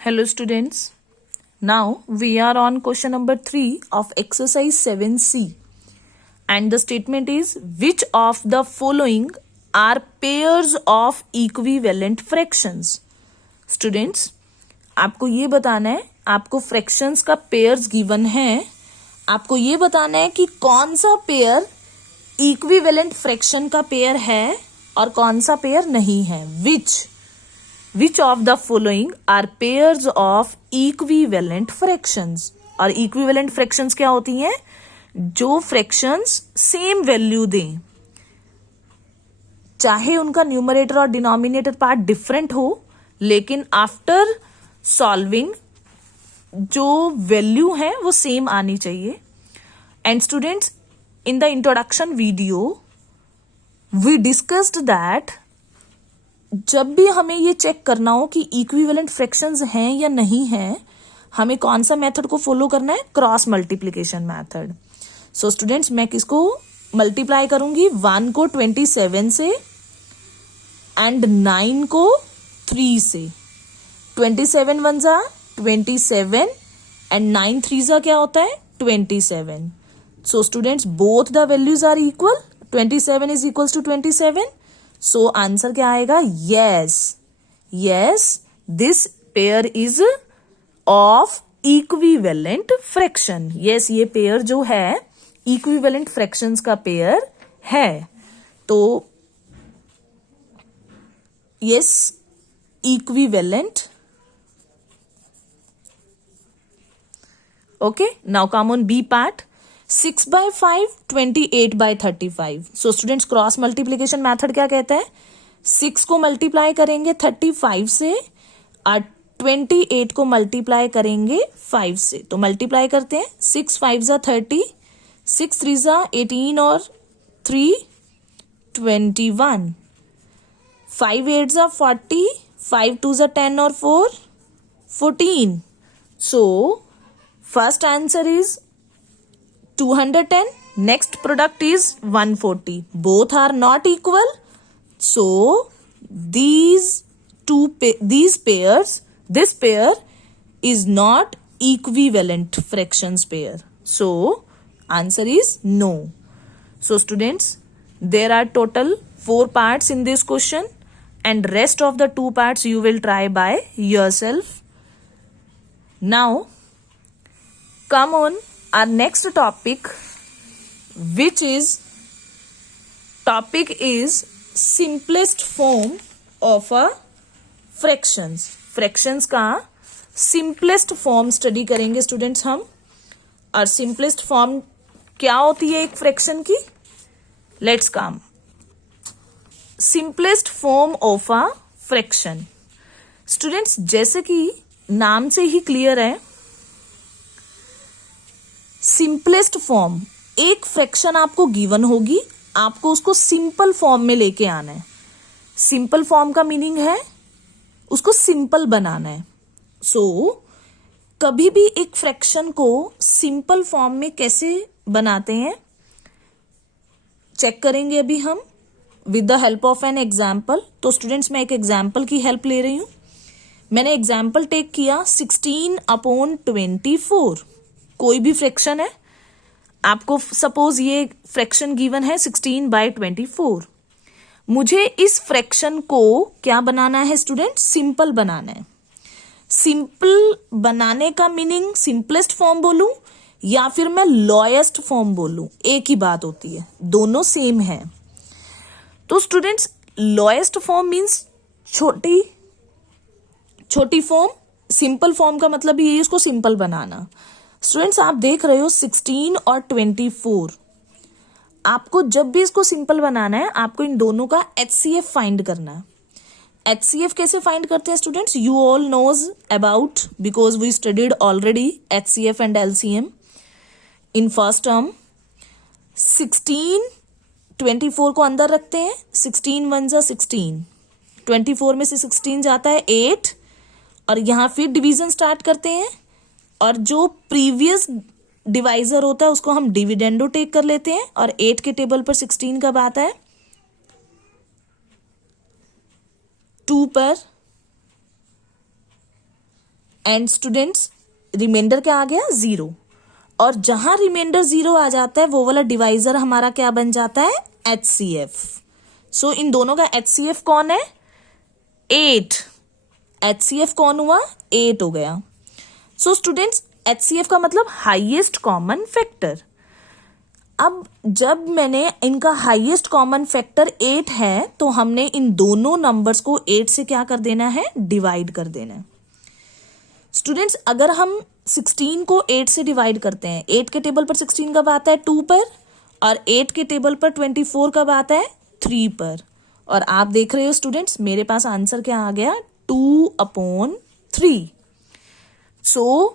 Hello students. Now we are on question number 3 of exercise 7C, and the statement is which of the following are pairs of equivalent fractions. Students, आपको ये बताना है, आपको fractions का pairs given है, आपको ये बताना है कि कौन सा पेयर इक्विवेलेंट फ्रैक्शन का पेयर है और कौन सा पेयर नहीं है. Which of the following are pairs of equivalent fractions. और इक्विवेलेंट फ्रैक्शंस क्या होती हैं? जो फ्रैक्शंस सेम वैल्यू दें, चाहे उनका न्यूमरेटर और डिनोमिनेटर पार्ट डिफरेंट हो, लेकिन आफ्टर सॉल्विंग जो वैल्यू है वो सेम आनी चाहिए. And students, in the introduction video we discussed that जब भी हमें ये चेक करना हो कि इक्विवेलेंट फ्रैक्शंस हैं या नहीं हैं, हमें कौन सा मेथड को फॉलो करना है? Cross multiplication method. So students, मैं किसको मल्टीप्लाई करूंगी? 1 को 27 से एंड 9 को 3 से. 27 वन जा 27 एंड 9 थ्री जा क्या होता है? 27. So students, both the values are equal. 27 is equals to 27. So answer क्या आएगा? Yes, this pair is of equivalent fraction. Yes, ये pair जो है equivalent fractions का pair है. तो yes, equivalent. Okay, now come on B part. 6 by 5, 28 by 35. So students, cross multiplication method क्या कहता है? 6 को मल्टीप्लाई करेंगे 35 से और 28 को मल्टीप्लाई करेंगे 5 से. तो मल्टीप्लाई करते हैं. 6 5 जा 30, 6 3 जा 18 और 3 21, 5 8 जा 40, 5 2 जा 10 और 4 14. So first answer is 210. Next product is 140. Both are not equal. So this pair is not equivalent fractions pair. So answer is no. So students, there are total 4 parts in this question, and rest of the 2 parts you will try by yourself. Now come on our next topic, which is simplest form of a fractions. fractions का simplest form study करेंगे students हम. और simplest form क्या होती है एक fraction की? Let's come. simplest form of a fraction. students, जैसे कि नाम से ही clear है, सिंपलेस्ट फॉर्म, एक फ्रैक्शन आपको गिवन होगी, आपको उसको सिंपल फॉर्म में लेके आना है. सिंपल फॉर्म का मीनिंग है उसको सिंपल बनाना है. सो कभी भी एक फ्रैक्शन को सिंपल फॉर्म में कैसे बनाते हैं चेक करेंगे अभी हम with the help of an example. तो स्टूडेंट्स, मैं एक एग्जाम्पल की हेल्प ले रही हूं. मैंने एग्जाम्पल टेक किया 16/24. कोई भी फ्रैक्शन है, आपको सपोज ये फ्रैक्शन गिवन है 16/24. मुझे इस फ्रैक्शन को क्या बनाना है स्टूडेंट? सिंपल बनाना है. सिंपल बनाने का मीनिंग सिंपलेस्ट फॉर्म बोलूं या फिर मैं लोएस्ट फॉर्म बोलूं, एक ही बात होती है, दोनों सेम है. तो स्टूडेंट्स, लोएस्ट फॉर्म मीन्स छोटी फॉर्म. सिंपल फॉर्म का मतलब यही, उसको सिंपल बनाना. स्टूडेंट्स, आप देख रहे हो 16 और 24. आपको जब भी इसको सिंपल बनाना है, आपको इन दोनों का HCF फाइंड करना है. HCF कैसे फाइंड करते हैं students? You all knows about, because we studied already HCF and LCM in first term. 16 24 को अंदर रखते हैं. 16 1 जा 16, 24 में से 16 जाता है 8, और यहां फिर डिवीजन स्टार्ट करते हैं. और जो प्रीवियस डिवाइजर होता है उसको हम डिविडेंडो टेक कर लेते हैं. और 8 के टेबल पर 16 कब आता है? 2 पर. एंड स्टूडेंट्स रिमाइंडर क्या आ गया 0, और जहां रिमाइंडर 0 आ जाता है वो वाला डिवाइजर हमारा क्या बन जाता है HCF. सो इन दोनों का HCF कौन है 8. HCF कौन हुआ 8 हो गया. सो स्टूडेंट्स HCF का मतलब हाईएस्ट कॉमन फैक्टर. अब जब मैंने इनका हाईएस्ट कॉमन फैक्टर 8 है तो हमने इन दोनों नंबर्स को 8 से क्या कर देना है डिवाइड कर देना है. स्टूडेंट्स अगर हम 16 को 8 से डिवाइड करते हैं, 8 के टेबल पर 16 कब आता है 2 पर, और 8 के टेबल पर 24 कब आता है 3 पर. और आप देख रहे हो स्टूडेंट्स मेरे पास आंसर क्या आ गया 2/3. सो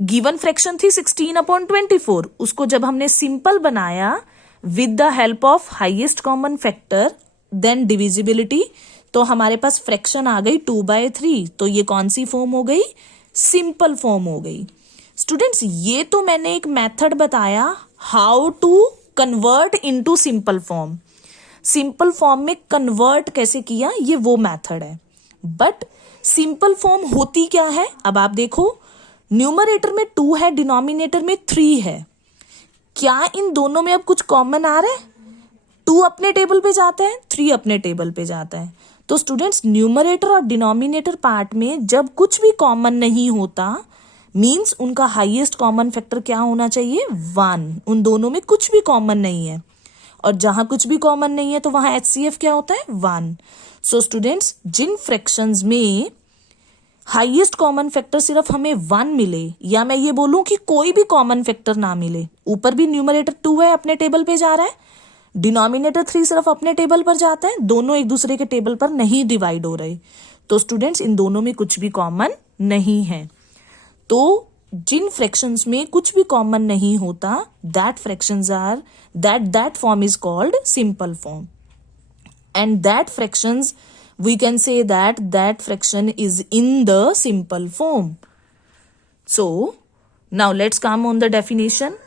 गिवन फ्रैक्शन थी 16/24. उसको जब हमने सिंपल बनाया with the help of highest common factor then divisibility, तो हमारे पास फ्रैक्शन आ गई 2/3. तो ये कौन सी फॉर्म हो गई सिंपल फॉर्म हो गई. स्टूडेंट्स ये तो मैंने एक मेथड बताया how to convert into simple form. Simple form में कन्वर्ट कैसे किया ये वो मेथड है. बट सिंपल फॉर्म होती क्या है अब आप देखो, न्यूमरेटर में 2 है, डिनोमिनेटर में 3 है. क्या इन दोनों में अब कुछ कॉमन आ रहा है? 2 अपने टेबल पे जाता है, 3 अपने टेबल पे जाता है. तो स्टूडेंट्स न्यूमरेटर और डिनोमिनेटर पार्ट में जब कुछ भी कॉमन नहीं होता मींस उनका हाईएस्ट कॉमन फैक्टर क्या होना चाहिए 1. उन दोनों में कुछ भी कॉमन नहीं है, और जहां कुछ भी कॉमन नहीं है तो वहां HCF क्या होता है 1. सो स्टूडेंट्स जिन फ्रैक्शंस में हाईएस्ट कॉमन फैक्टर सिर्फ हमें 1 मिले, या मैं ये बोलूं कि कोई भी कॉमन फैक्टर ना मिले, ऊपर भी न्यूमरेटर 2 है अपने टेबल पे जा रहा है, डिनोमिनेटर 3 सिर्फ अपने टेबल पर जाता है, दोनों एक दूसरे के टेबल पर नहीं डिवाइड हो रहे, तो स्टूडेंट्स इन दोनों में कुछ भी कॉमन नहीं है. तो जिन फ्रैक्शंस में कुछ भी कॉमन नहीं होता that fractions are that form is called simple form. And that fractions we can say that fraction is in the simple form. So now let's come on the definition.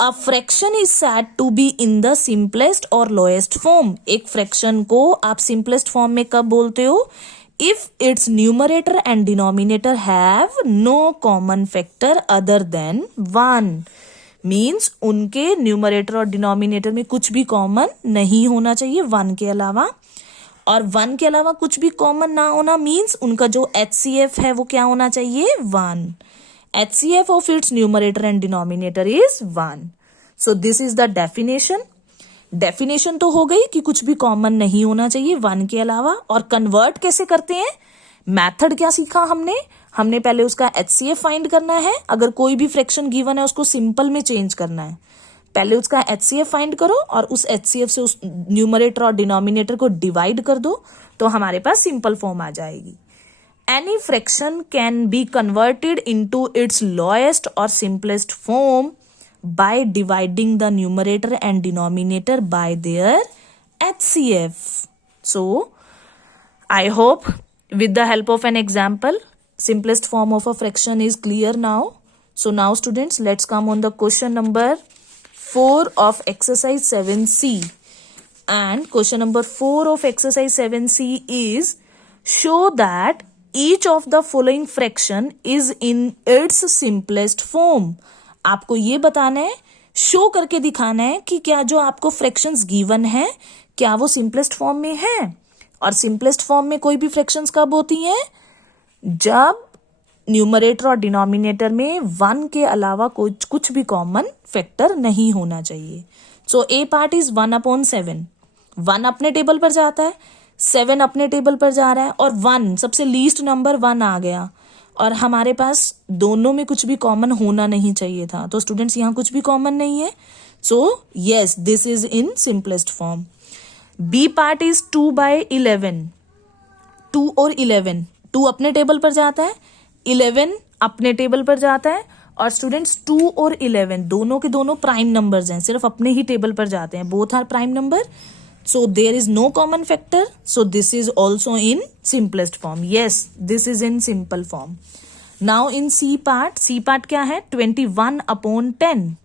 A fraction is said to be in the simplest or lowest form. एक fraction को आप simplest form में कब बोलते हो? If its numerator and denominator have no common factor other than 1. Means उनके numerator और denominator में कुछ भी कॉमन नहीं होना चाहिए 1 के अलावा, और 1 के अलावा कुछ भी कॉमन ना होना मींस उनका जो HCF है वो क्या होना चाहिए 1. HCF of its numerator and denominator is 1. So this is the definition. Definition तो हो गई कि कुछ भी कॉमन नहीं होना चाहिए 1 के अलावा. और कन्वर्ट कैसे करते हैं, मैथड क्या सीखा हमने पहले उसका HCF फाइंड करना है. अगर कोई भी फ्रैक्शन गिवन है उसको सिंपल में चेंज करना है, पहले उसका HCF फाइंड करो और उस HCF से उस न्यूमरेटर और डिनोमिनेटर को डिवाइड कर दो तो हमारे पास सिंपल फॉर्म आ जाएगी. Any fraction can be converted into its lowest और simplest form by dividing the numerator and denominator by their HCF. So I hope with the help of an example simplest form of a fraction is clear now. So now students let's come on the question number 4 of exercise 7C. And question number 4 of exercise 7C is show that each of the following fraction is in its simplest form. आपको ये बताना है, show करके दिखाना है कि क्या जो आपको फ्रैक्शंस गिवन है क्या वो सिंपलेस्ट फॉर्म में है. और सिंपलेस्ट फॉर्म में कोई भी फ्रैक्शंस कब होती हैं जब न्यूमरेटर और डिनोमिनेटर में 1 के अलावा कुछ भी कॉमन फैक्टर नहीं होना चाहिए. सो ए पार्ट इज 1/7. 1 अपने टेबल पर जाता है, 7 अपने टेबल पर जा रहा है, और 1 सबसे लीस्ट नंबर 1 आ गया, और हमारे पास दोनों में कुछ भी कॉमन होना नहीं चाहिए था. तो स्टूडेंट्स यहाँ कुछ भी कॉमन नहीं है. So yes this is in simplest form. B part is 2/11. 2 और 11, 2 अपने टेबल पर जाता है, 11 अपने टेबल पर जाता है, और स्टूडेंट्स 2 और 11 दोनों के दोनों प्राइम नंबर्स हैं, सिर्फ अपने ही टेबल पर जाते हैं, both are prime number. So there is no common factor, so this is also in simplest form. Yes this is in simple form. Now in C part क्या है 21/10.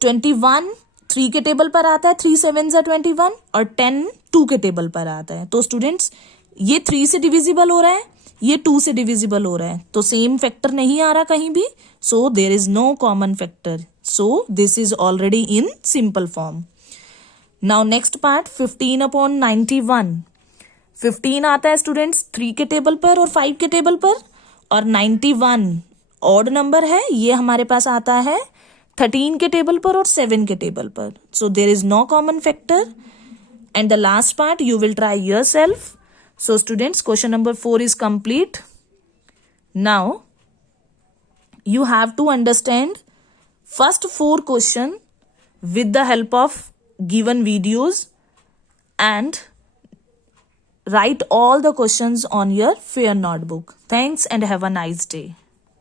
21 3 के टेबल पर आता है, 3 7s are 21, और 10 2 के टेबल पर आता है. तो स्टूडेंट्स ये 3 से डिविजिबल हो रहा है, ये 2 से डिविजिबल हो रहा है, तो सेम फैक्टर नहीं आ रहा कहीं भी, so there is no common factor, so this is already in simple form. Now next part 15/91. 15 आता है स्टूडेंट्स 3 के टेबल पर और 5 के टेबल पर, और 91 ऑड नंबर है, ये हमारे पास आता है 13 के टेबल पर और 7 के टेबल पर. So there is no common factor. And the last part you will try yourself. So students, question number 4 is complete. Now you have to understand first 4 question with the help of given videos and write all the questions on your fair notebook. Thanks and have a nice day.